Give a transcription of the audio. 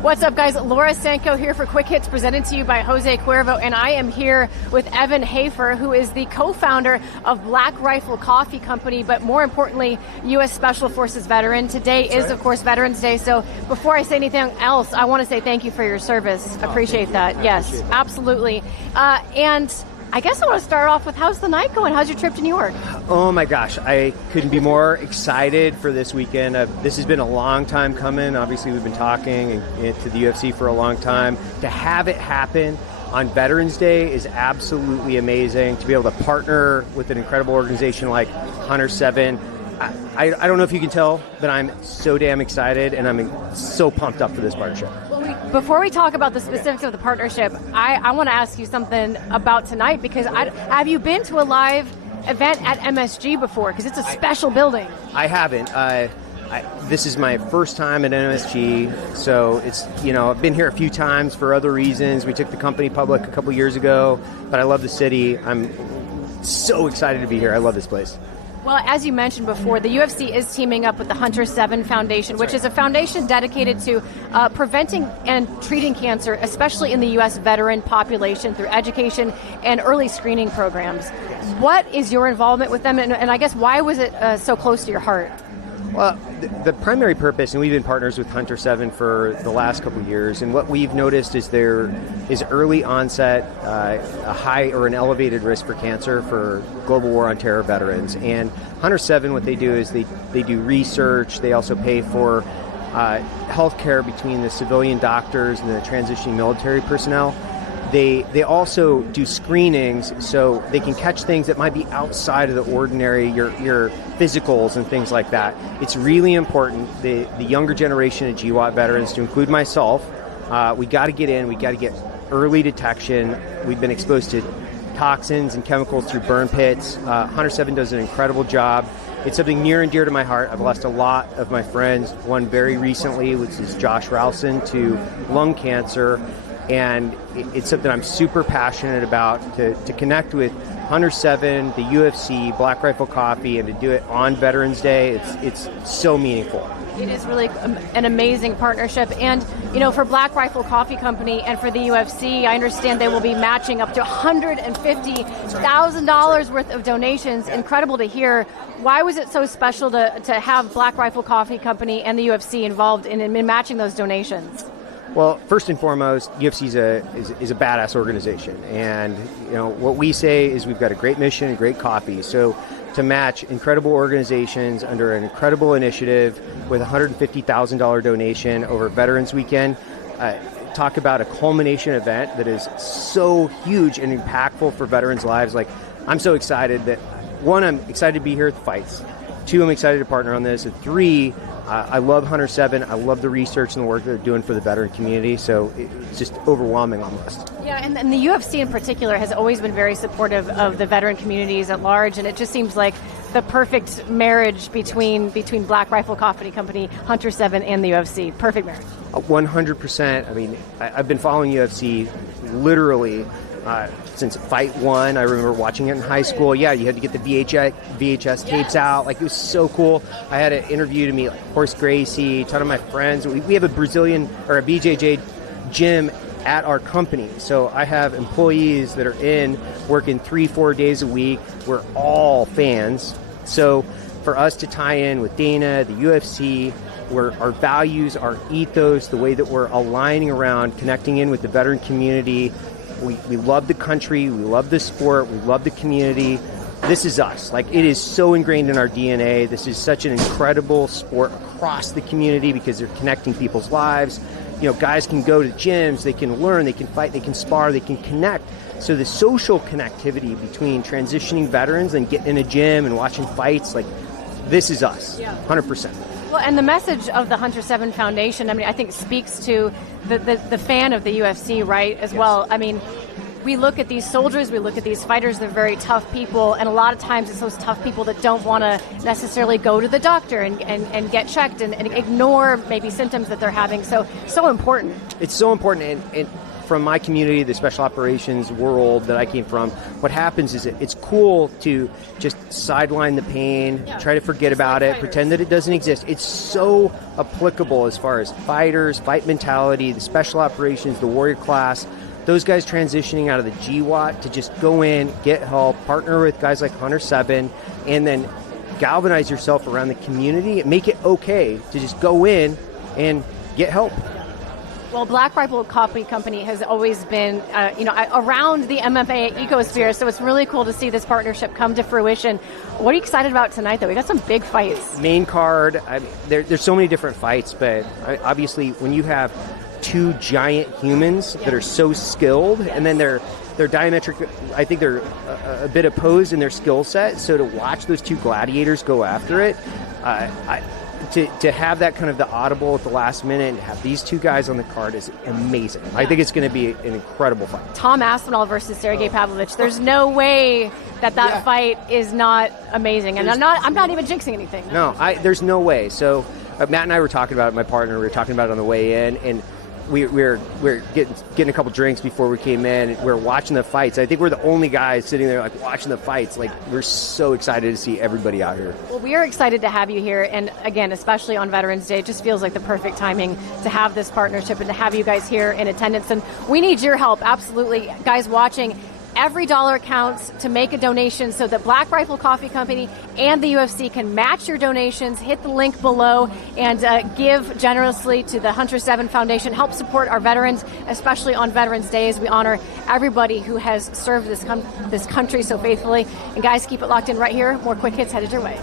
What's up, guys? Laura Sanko here for Quick Hits, presented to you by Jose Cuervo, and I am here with Evan Hafer, who is the co-founder of Black Rifle Coffee Company, but more importantly, U.S. Special Forces veteran. Today is, of course, Veterans Day, so before I say anything else, I want to say thank you for your service. Appreciate that. Yes, absolutely. And I guess I want to start off with, how's the night going? How's your trip to New York? Oh my gosh, I couldn't be more excited for this weekend. This has been a long time coming. Obviously, we've been talking to the UFC for a long time. To have it happen on Veterans Day is absolutely amazing. To be able to partner with an incredible organization like Hunter 7. I don't know if you can tell, but I'm so damn excited, and I'm so pumped up for this partnership. Before we talk about the specifics of the partnership, I want to ask you something about tonight, because have you been to a live event at MSG before? Because it's a special building. I haven't. This is my first time at MSG, so it's, I've been here a few times for other reasons. We took the company public a couple years ago, but I love the city. I'm so excited to be here. I love this place. Well, as you mentioned before, the UFC is teaming up with the Hunter 7 Foundation, which is a foundation dedicated to preventing and treating cancer, especially in the U.S. veteran population, through education and early screening programs. What is your involvement with them, and I guess why was it so close to your heart? Well, the primary purpose, and we've been partners with Hunter 7 for the last couple of years, and what we've noticed is there is early onset, a high or an elevated risk for cancer for global war on terror veterans. And Hunter 7, what they do is they do research. They also pay for health care between the civilian doctors and the transitioning military personnel. They also do screenings so they can catch things that might be outside of the ordinary, your physicals and things like that. It's really important, the younger generation of GWOT veterans, to include myself, we got to get in, we got to get early detection. We've been exposed to toxins and chemicals through burn pits. Hunter 7 does an incredible job. It's something near and dear to my heart. I've lost a lot of my friends, one very recently, which is Josh Rowson, to lung cancer. And it's something I'm super passionate about, to connect with Hunter 7, the UFC, Black Rifle Coffee, and to do it on Veterans Day. It's so meaningful. It is really an amazing partnership. And, for Black Rifle Coffee Company and for the UFC, I understand they will be matching up to $150,000 worth of donations. Incredible to hear. Why was it so special to have Black Rifle Coffee Company and the UFC involved in matching those donations? Well, first and foremost, UFC is a badass organization, and what we say is we've got a great mission and great coffee. So to match incredible organizations under an incredible initiative with a $150,000 donation over Veterans Weekend, talk about a culmination event that is so huge and impactful for veterans' lives. Like, I'm so excited that, one, I'm excited to be here at the fights. Two, I'm excited to partner on this. And three, I love Hunter 7. I love the research and the work they're doing for the veteran community. So it's just overwhelming almost. Yeah, and the UFC in particular has always been very supportive of the veteran communities at large. And it just seems like the perfect marriage between Black Rifle Coffee Company, Hunter 7, and the UFC. Perfect marriage. 100%. I mean, I've been following UFC literally since Fight 1. I remember watching it in high school. Yeah, you had to get the VHS tapes out. Like, it was so cool. I had an interview to meet Horace Gracie, a ton of my friends. We have a Brazilian or a BJJ gym at our company. So I have employees that are working 3-4 days a week. We're all fans. So for us to tie in with Dana, the UFC, where our values, our ethos, the way that we're aligning around, connecting in with the veteran community, we love the country, we love the sport, we love the community. This is us. Like, it is so ingrained in our DNA. This is such an incredible sport across the community because they're connecting people's lives. Guys can go to gyms, they can learn, they can fight, they can spar, they can connect. So the social connectivity between transitioning veterans and getting in a gym and watching fights, like, this is us, 100%. Well, and the message of the Hunter 7 Foundation, I think speaks to the fan of the UFC, right, as well. I mean, we look at these soldiers, we look at these fighters, they're very tough people, and a lot of times it's those tough people that don't want to necessarily go to the doctor and get checked and ignore maybe symptoms that they're having. So important. It's so important, and from my community, the special operations world that I came from, what happens is it's cool to just sideline the pain, try to forget about it, pretend that it doesn't exist. It's so applicable as far as fighters, fight mentality, the special operations, the warrior class, those guys transitioning out of the GWAT to just go in, get help, partner with guys like Hunter 7, and then galvanize yourself around the community and make it okay to just go in and get help. Well, Black Rifle Coffee Company has always been, around the MMA ecosphere, so it's really cool to see this partnership come to fruition. What are you excited about tonight, though? We got some big fights. Main card, there's so many different fights, but obviously when you have two giant humans that are so skilled, and then they're diametric, I think they're a bit opposed in their skill set, so to watch those two gladiators go after it, to have that kind of the audible at the last minute and have these two guys on the card is amazing. Yeah. I think it's going to be an incredible fight. Tom Aspinall versus Sergey Pavlovich. There's no way that fight is not amazing. And I'm not even jinxing anything. No, there's no way. So Matt and I were talking about it, my partner, we were talking about it on the way in, and we're getting a couple drinks before we came in. We're watching the fights. I think we're the only guys sitting there like watching the fights. Like, we're so excited to see everybody out here. Well, we are excited to have you here, and again, especially on Veterans Day, it just feels like the perfect timing to have this partnership and to have you guys here in attendance. And we need your help, absolutely, guys watching. Every dollar counts to make a donation so that Black Rifle Coffee Company and the UFC can match your donations. Hit the link below and give generously to the Hunter 7 Foundation. Help support our veterans, especially on Veterans Day, as we honor everybody who has served this country so faithfully. And guys, keep it locked in right here. More quick hits headed your way.